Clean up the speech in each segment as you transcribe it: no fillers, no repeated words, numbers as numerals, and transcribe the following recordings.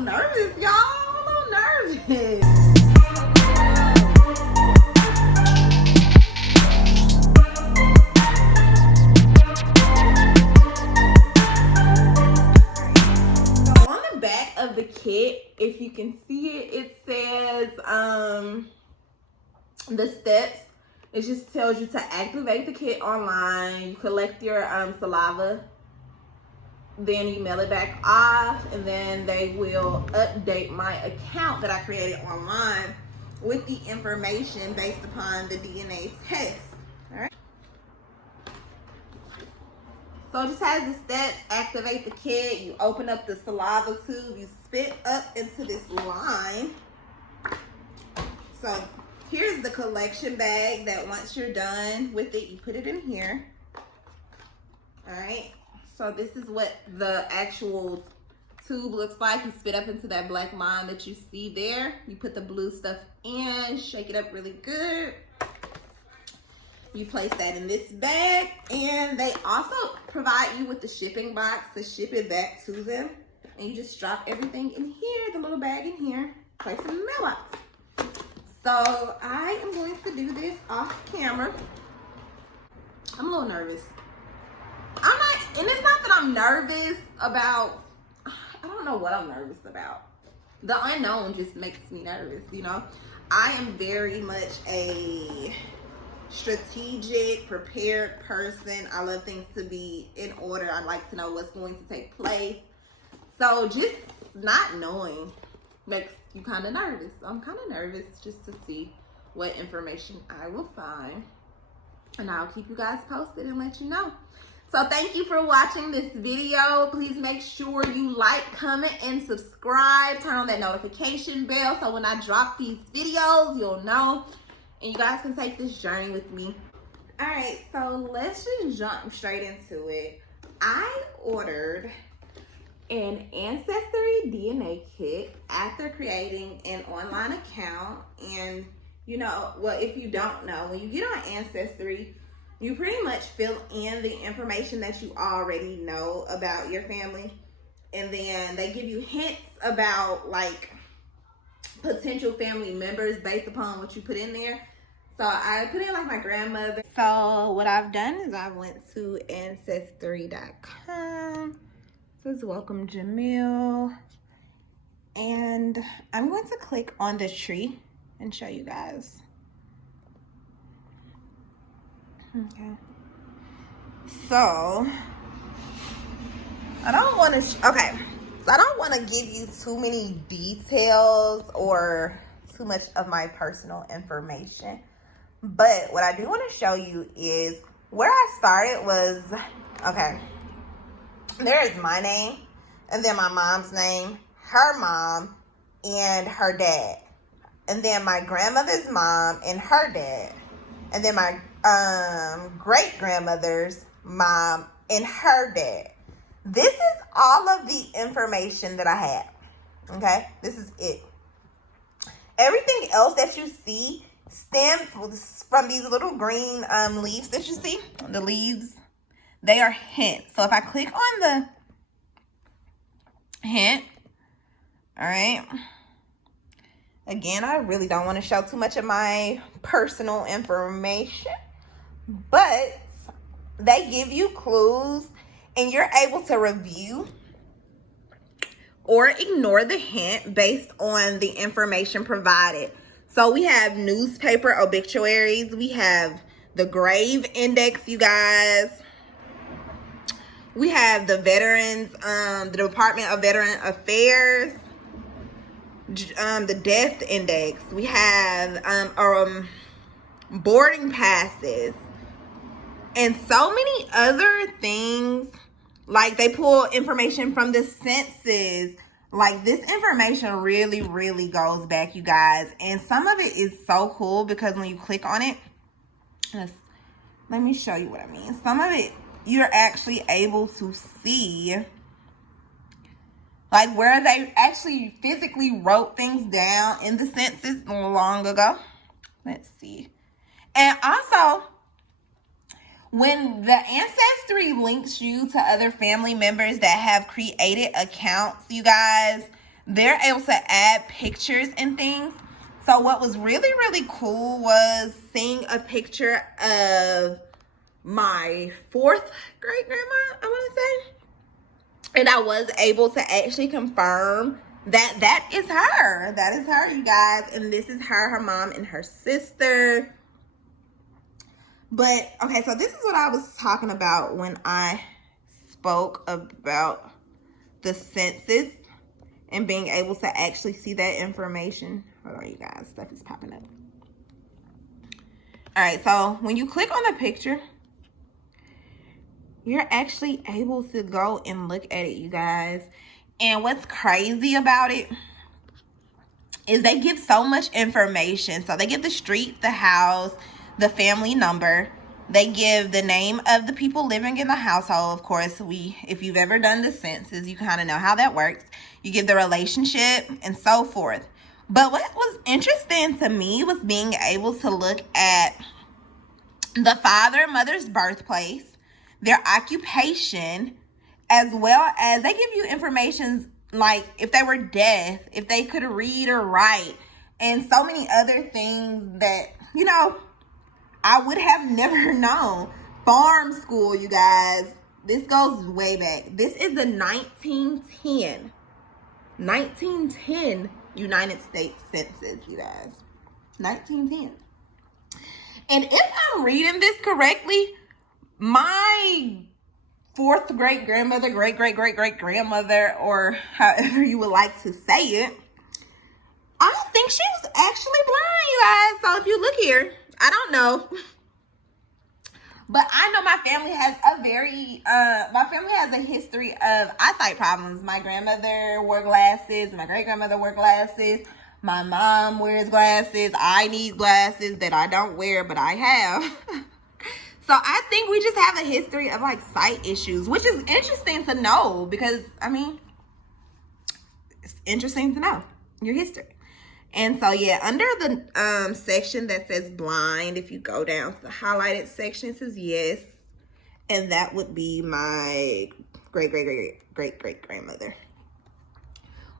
little nervous, y'all. I'm a little nervous. So on the back of the kit, if you can see it, it says the steps. It just tells you to activate the kit online. You collect your saliva, then you mail it back off, and then they will update my account that I created online with the information based upon the DNA test. All right. So it just has the steps. Activate the kit. You open up the saliva tube. You spit up into this line. So here's the collection bag that once you're done with it, you put it in here. All right. So this is what the actual tube looks like. You spit up into that black line that you see there. You put the blue stuff in, shake it up really good. You place that in this bag, and they also provide you with the shipping box to ship it back to them. And you just drop everything in here, the little bag in here, place it in the mailbox. So I am going to do this off camera. I'm a little nervous. I'm not, and it's not that I'm nervous about, I don't know what I'm nervous about. The unknown just makes me nervous, you know? I am very much a strategic, prepared person. I love things to be in order. I like to know what's going to take place. So just not knowing makes you kind of nervous. I'm kind of nervous just to see what information I will find. And I'll keep you guys posted and let you know. So thank you for watching this video. Please make sure you like, comment, and subscribe. Turn on that notification bell so when I drop these videos, you'll know. And you guys can take this journey with me. All right, so let's just jump straight into it. I ordered an Ancestry DNA kit after creating an online account. And you know, well, if you don't know, when you get on Ancestry, you pretty much fill in the information that you already know about your family. And then they give you hints about like potential family members based upon what you put in there. So I put in like my grandmother. So what I've done is I went to ancestry.com. This is welcome Jamil. And I'm going to click on the tree and show you guys. Okay. So I don't want to, so I don't want to give you too many details or too much of my personal information. But what I do want to show you is where I started was, okay, there is my name, and then my mom's name, her mom, and her dad. And then my grandmother's mom and her dad. And then my great-grandmother's mom and her dad. This is all of the information that I have. Okay? This is it. Everything else that you see stems from these little green leaves that you see. The leaves, they are hints. So if I click on the hint, all right. Again, I really don't want to show too much of my personal information, but they give you clues and you're able to review or ignore the hint based on the information provided. So we have newspaper obituaries. We have the grave index, you guys. We have the veterans, the Department of Veteran Affairs, the death index. We have boarding passes and so many other things. Like they pull information from the census. Like this information really, really goes back, you guys. And some of it is so cool because when you click on it, let me show you what I mean. Some of it, you're actually able to see like where they actually physically wrote things down in the census long ago. Let's see. And also, when the Ancestry links you to other family members that have created accounts, you guys, they're able to add pictures and things. So what was really, really cool was seeing a picture of my 4th great grandma, I want to say. And I was able to actually confirm that that is her. That is her, you guys. And this is her mom, and her sister. But, okay, so this is what I was talking about when I spoke about the census and being able to actually see that information. Hold on, you guys. Stuff is popping up. All right, so when you click on the picture, you're actually able to go and look at it, you guys. And what's crazy about it is they give so much information. So they give the street, the house, the family number. They give the name of the people living in the household. Of course, if you've ever done the census, you kind of know how that works. You give the relationship and so forth. But what was interesting to me was being able to look at the father and mother's birthplace, their occupation, as well as they give you information like if they were deaf, if they could read or write, and so many other things that, you know, I would have never known. Farm school, you guys. This goes way back. This is the 1910 United States Census, you guys. 1910. And if I'm reading this correctly, my 4th great grandmother, great grandmother, or however you would like to say it, I don't think she was actually blind, you guys. So if you look here, I don't know, but I know my family has a history of eyesight problems. My grandmother wore glasses. My great grandmother wore glasses. My mom wears glasses. I need glasses that I don't wear, but I have. So I think we just have a history of like sight issues, which is interesting to know because, I mean, it's interesting to know your history. And so, yeah, under the section that says blind, if you go down to the highlighted section, it says yes. And that would be my great-great-great-great-great-grandmother.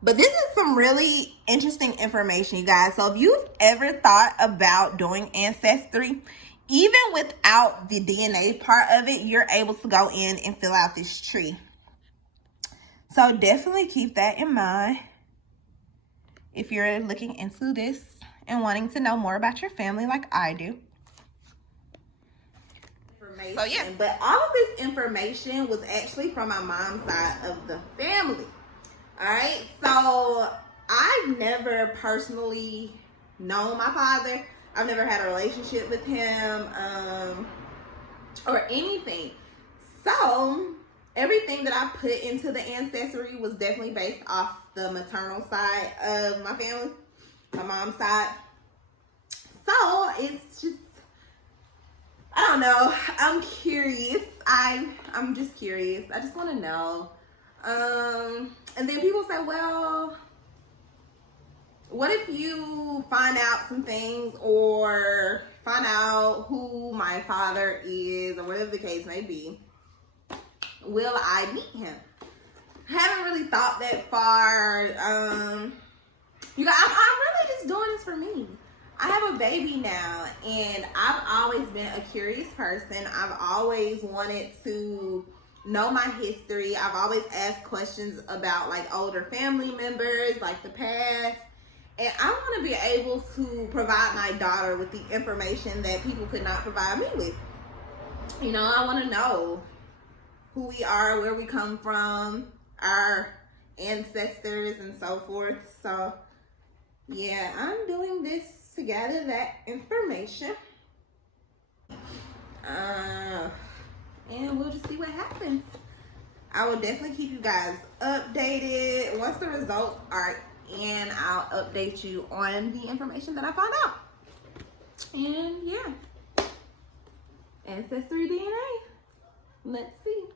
But this is some really interesting information, you guys. So if you've ever thought about doing Ancestry, even without the DNA part of it, you're able to go in and fill out this tree. So definitely keep that in mind if you're looking into this and wanting to know more about your family like I do. So yeah, but all of this information was actually from my mom's side of the family. All right, so I've never personally known my father. I've never had a relationship with him or anything. So everything that I put into the Ancestry was definitely based off the maternal side of my family, my mom's side. So it's just, I don't know. I'm curious. I'm just curious. I just want to know. And then people say, well, what if you find out some things or find out who my father is or whatever the case may be? Will I meet him? I haven't really thought that far. You guys, I'm really just doing this for me. I have a baby now, and I've always been a curious person. I've always wanted to know my history. I've always asked questions about like older family members, like the past. And I want to be able to provide my daughter with the information that people could not provide me with. You know, I want to know who we are, where we come from, our ancestors, and so forth. So, yeah, I'm doing this to gather that information. And we'll just see what happens. I will definitely keep you guys updated. Once the results are in, I'll update you on the information that I found out. And yeah, Ancestry DNA. Let's see.